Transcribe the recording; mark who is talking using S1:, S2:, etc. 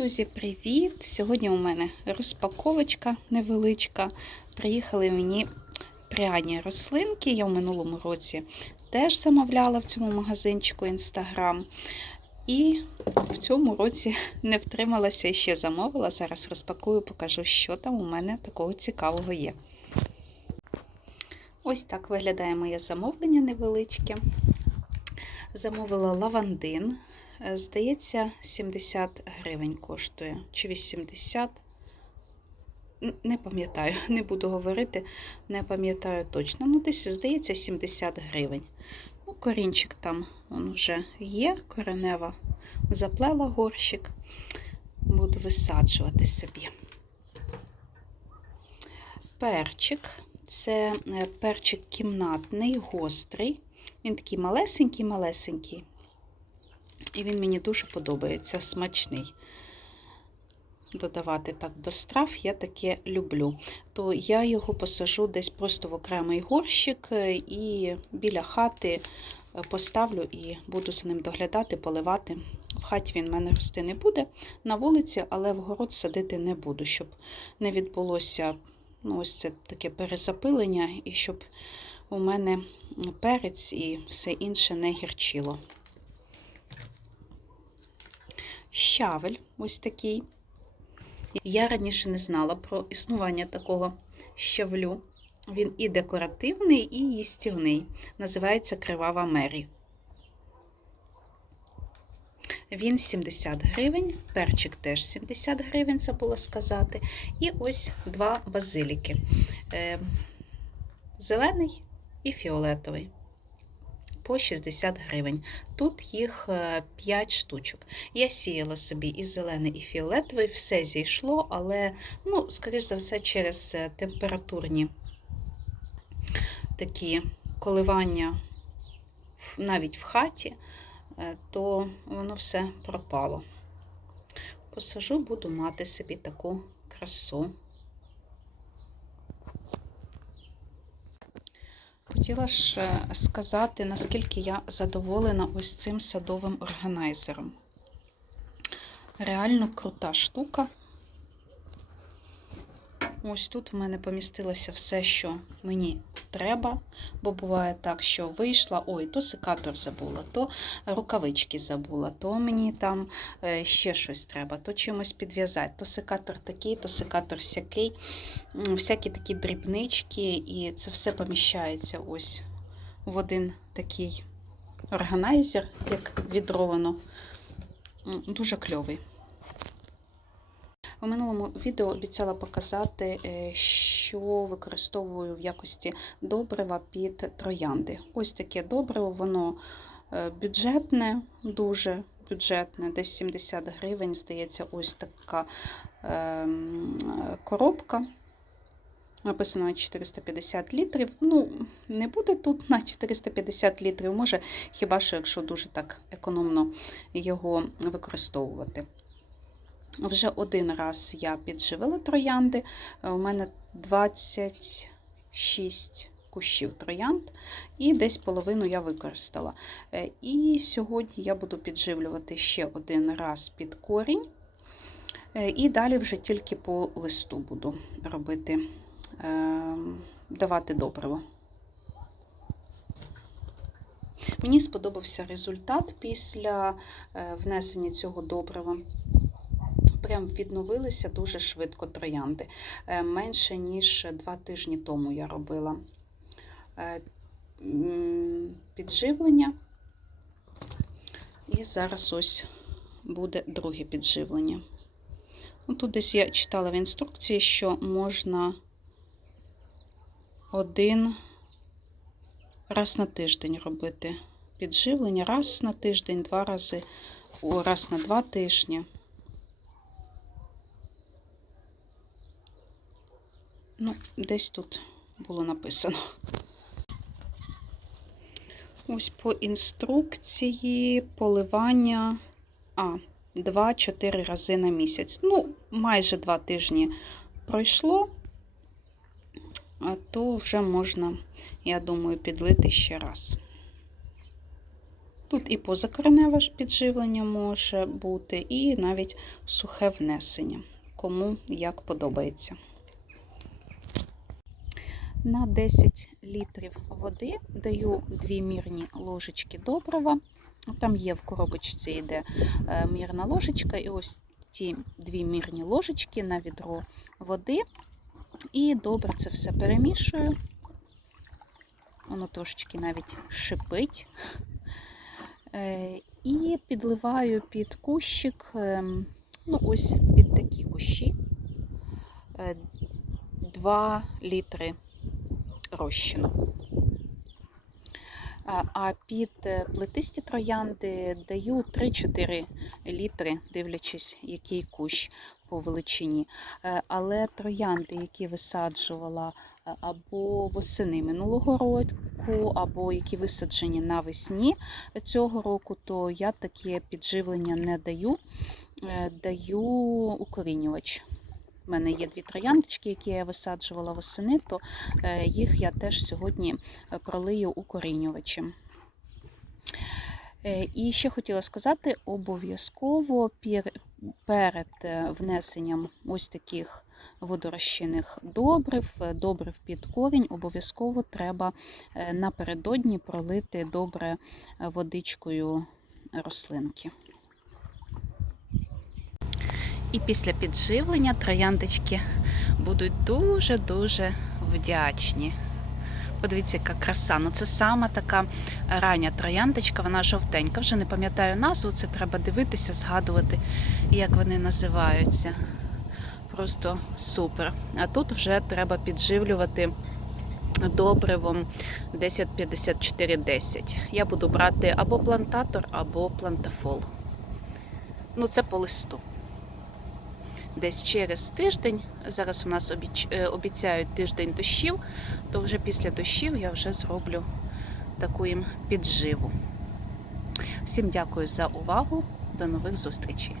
S1: Друзі, привіт! Сьогодні у мене розпаковочка невеличка. Приїхали мені пряні рослинки. Я в минулому році теж замовляла в цьому магазинчику Instagram. І в цьому році не втрималася і ще замовила. Зараз розпакую, покажу, що там у мене такого цікавого є. Ось так виглядає моє замовлення невеличке. Замовила лавандин. Е, Здається, 70 гривень коштує. Чи 80. Не пам'ятаю, не буду говорити, не пам'ятаю точно. Ну, десь, здається, 70 гривень. Ну, корінчик там он вже є, коренева заплела горщик. Буду висаджувати собі. Перчик. Це е, перчик кімнатний, гострий. Він такий малесенький-малесенький. І він мені дуже подобається, смачний. Додавати так до страв я таке люблю. То я його посажу десь просто в окремий горщик е, і біля хати е, поставлю і буду за ним доглядати, поливати. В хаті він в мене рости не буде на вулиці, але в город садити не буду, щоб не відбулося ну, ось це таке перезапилення, і щоб у мене перець і все інше не гірчило. Щавель ось такий. Я раніше не знала про існування такого щавлю. Він і декоративний, і їстівний. Називається Кривава Мері. Він 70 гривень, перчик теж 70 гривень, забула сказати. І ось два базиліки. Е, Зелений і фіолетовий. По 60 гривень. Тут їх 5 штучок. Я сіяла собі і зелений, і фіолетовий, все зійшло, але, ну, скоріш за все, через е, температурні такі коливання навіть в хаті, е, то воно все пропало. Посажу, буду мати собі таку красу. Хотіла ж е, сказати, наскільки я задоволена ось цим садовим органайзером. Реально крута штука. Ось тут в мене помістилося все, що мені треба, бо буває так, що вийшла, ой, то секатор забула, то рукавички забула, то мені там е, ще щось треба, то чимось підв'язати, то секатор такий, то секатор сякий, всякі такі дрібнички, і це все поміщається ось в один такий органайзер, як відро воно. М, Дуже кльовий. У минулому відео обіцяла показати, е, що використовую в якості добрива під троянди. Ось таке добриво, воно е, бюджетне, дуже бюджетне, десь 70 гривень, здається, ось така ем, коробка. Написано на 450 літрів. Ну, не буде тут на 450 літрів, може, хіба що, якщо дуже так економно його використовувати. Вже один раз я підживила троянди. Е, У мене 26 кущів троянд, і десь половину я використала. Е, І сьогодні я буду підживлювати ще один раз під корінь. Е, І далі вже тільки по листу буду робити, е, давати добриво. Мені сподобався результат після внесення цього добрива прям відновилися дуже швидко троянди. Е, Менше ніж два тижні тому я робила е, підживлення. І зараз ось буде друге підживлення. Ну, Тут десь я читала в інструкції, що можна один раз на тиждень робити підживлення, раз на тиждень, два рази, раз на два тижні. Ну, десь тут було написано. Ось по інструкції поливання а, 2-4 рази на місяць. Ну, майже 2 тижні пройшло, а то вже можна, я думаю, підлити ще раз. Тут і позакореневе підживлення може бути, і навіть сухе внесення, кому як подобається. На 10 літрів води даю 2 мірні ложечки добрива. Там є в коробочці йде е, мірна ложечка, і ось ті дві мірні ложечки на відро води. І добре це все перемішую. Воно трошечки навіть шипить. Е, І підливаю під кущик, ем, ну ось під такі кущі, 2 літри розчину. А- А під е, плетисті троянди даю 3-4 літри, дивлячись, який кущ по величині. Е, Але троянди, які висаджувала е, або восени минулого року, або які висаджені навесні цього року, то я таке підживлення не даю. Е, Даю укорінювач. У мене є дві трояндочки, які я висаджувала восени, то е, їх я теж сьогодні е, пролию укорінювачем. І ще хотіла сказати, обов'язково перед е, внесенням ось таких водорозчинних добрив, добрив під корінь, обов'язково треба напередодні пролити добре водичкою рослинки. І після підживлення трояндочки будуть дуже-дуже вдячні. Подивіться, яка краса. Ну це сама така рання трояндочка, вона жовтенька. Вже не пам'ятаю назву, це треба дивитися, згадувати, як вони називаються. Просто супер. А тут вже треба підживлювати добривом 105410. Я буду брати або плантатор, або плантафол. Ну, це по листу десь через тиждень. Зараз у нас е, обіцяють тиждень дощів, то вже після дощів я вже зроблю таку їм підживу. Всім дякую за увагу. До нових зустрічей!